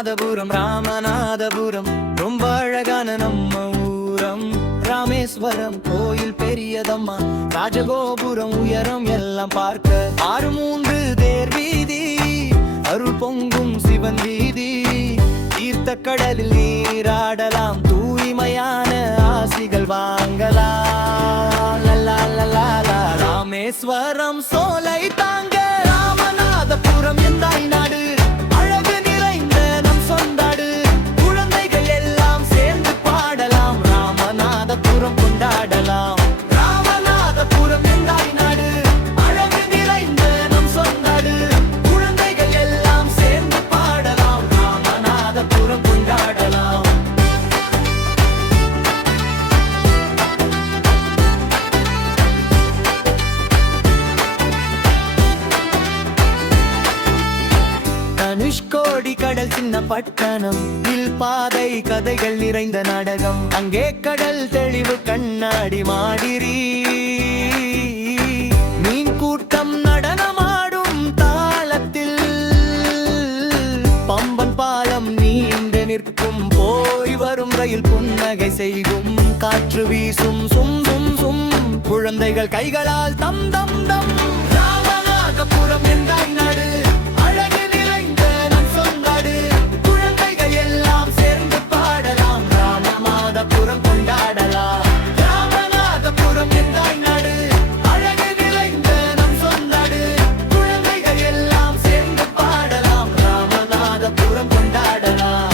ராமநாதபுரம் ரொம்ப அழகான நம்ம ஊரம். ராமேஸ்வரம் கோயில் பெரியதம்மா, ராஜகோபுரம் உயரம் எல்லாம் பார்க்க 6-3 தேர் வீதி, அருள் பொங்கும் சிவன் வீதி. தீர்த்த கடலில் நீராடலாம், தூய்மையான ஆசிகள் வாங்கலாம். ராமேஸ்வரம் சோலை தாங்க ராமநாதபுரம் எந்தாய் நாடு, அழகு நிறைந்த நம் சொந்தாடு. குழந்தைகள் எல்லாம் சேர்ந்து பாடலாம், ராமநாதபுரம் கொண்டாடலாம். ராமநாதபுரம் எந்தாய் நாடு, அழகு நிறைந்த நம் சொந்தாடு. குழந்தைகள் எல்லாம் சேர்ந்து பாடலாம், ராமநாதபுரம் கொண்டாடலாம். தனுஷ்கோடி கடல் சின்ன பட்டணம், பாதை கதைகள் நிறைந்த நாடகம். அங்கே கடல் தெளிவு கண்ணாடி மாதிரி, மீன் கூட்டம் நடனமாடும் தாளத்தில். பம்பன் பாலம் நீண்டு நிற்கும், போய் வரும் ரயில் புன்னகை செய்கும். காற்று வீசும் சும் சும் சும், குழந்தைகள் கைகளால் தம் தம் தம். ராமநாதபுரம் எந்தாய் நாடு, அழகு நிறைந்த நம் சொந்தாடு. குழந்தைகள் எல்லாம் சேர்ந்து பாடலாம், ராமநாதபுரம் கொண்டாடலாம். ராமநாதபுரம் எந்தாய் நாடு, அழகு நிறைந்த நம் சொந்தாடு. குழந்தைகள் எல்லாம் சேர்ந்து பாடலாம், ராமநாதபுரம் கொண்டாடலாம்.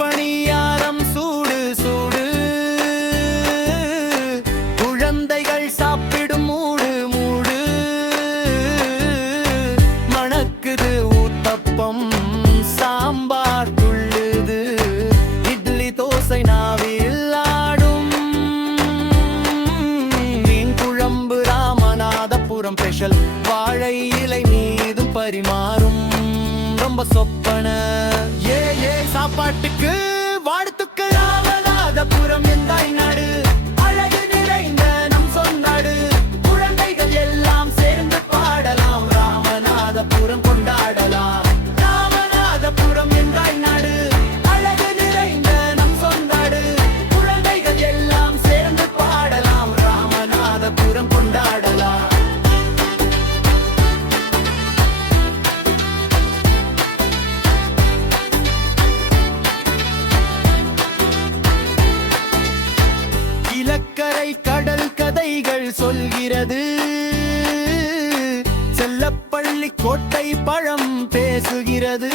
பணியாரம் சூடு சூடு, குழந்தைகள் சாப்பிடும் மூடு மூடு. மணக்குது ஊத்தப்பம், சாம்பார் துள்ளுது. இட்லி தோசை நாவில் ஆடும், மீன் குழம்பு ராமநாதபுரம் ஸ்பெஷல். வாழை இலை மீதும் பரிமாறும், ரொம்ப சொப்பன. ஏ சாப்பாட்டுக்கு வாழ்த்துக்கள். ராமநாதபுரம் எந்தாய் நாடு, அழகு நிறைந்த நம் சொந்தாடு. குழந்தைகள் எல்லாம் சேர்ந்து பாடலாம், ராமநாதபுரம் கொண்டாடலாம். ராமநாதபுரம் எந்தாய் நாடு, அழகு நிறைந்த நம் சொந்தாடு. குழந்தைகள் எல்லாம் சேர்ந்து பாடலாம், ராமநாதபுரம் கொண்டாடலாம். இலக்கரை கடல் கதைகள் சொல்கிறது, செல்லப்பள்ளி கோட்டை பழம் பேசுகிறது.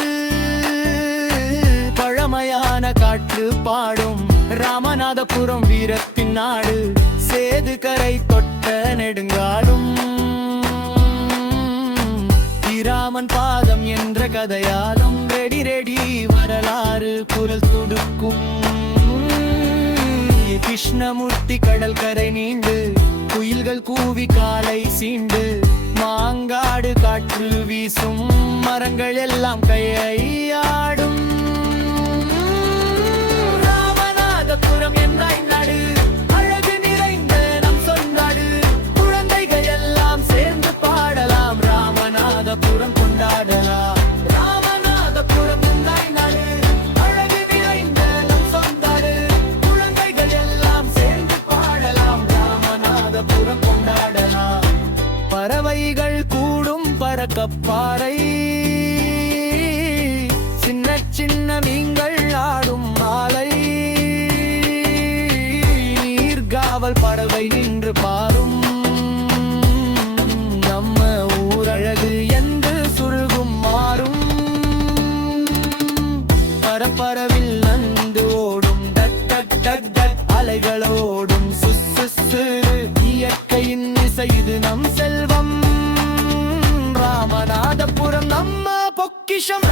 பழமையான காற்று பாடும், ராமநாதபுரம் வீரத்தின் நாடு. சேதுக்கரை தொட்ட நெடுங்காடும், ராமன் பாதம் என்ற கதையாலும். ரெடி ரெடி வரலாறு குரல் துடுக்கும். கிருஷ்ணமூர்த்தி கடல் கரை நீண்டு, குயில்கள் கூவி காலை சீண்டு. மாங்காடு காற்று வீசும், மரங்கள் எல்லாம் கையாடும். ராமநாதபுரம் எந்தாய் நாடு, அழகு நிறைந்த நம் சொந்தாடு. குழந்தைகள் எல்லாம் சேர்ந்து பாடலாம், ராமநாதபுரம் கொண்டாடலாம். ராமநாதபுரம் எந்தாய் நாடு, அழகு நிறைந்த நம் சொந்தாடு. குழந்தைகள் எல்லாம் சேர்ந்து பாடலாம், ராமநாதபுரம் கொண்டாடலாம். பறவைகள் கூடும் பறக்கப்பாறை, சின்ன சின்ன மீன்கள் ஆடும் மாலை. நீர்காவல் பறவை நின்று பாரும், நம்ம ஊரழகு என்று சுருகும் மாறும். பரப்பரவில் நந்து ஓடும், டக் டக் டக் டக் அலைகளோடும். சுசு இயற்கையின் இசை, இது நம் செல்வம். ராமநாதபுரம் நம்ம பொக்கிஷம்.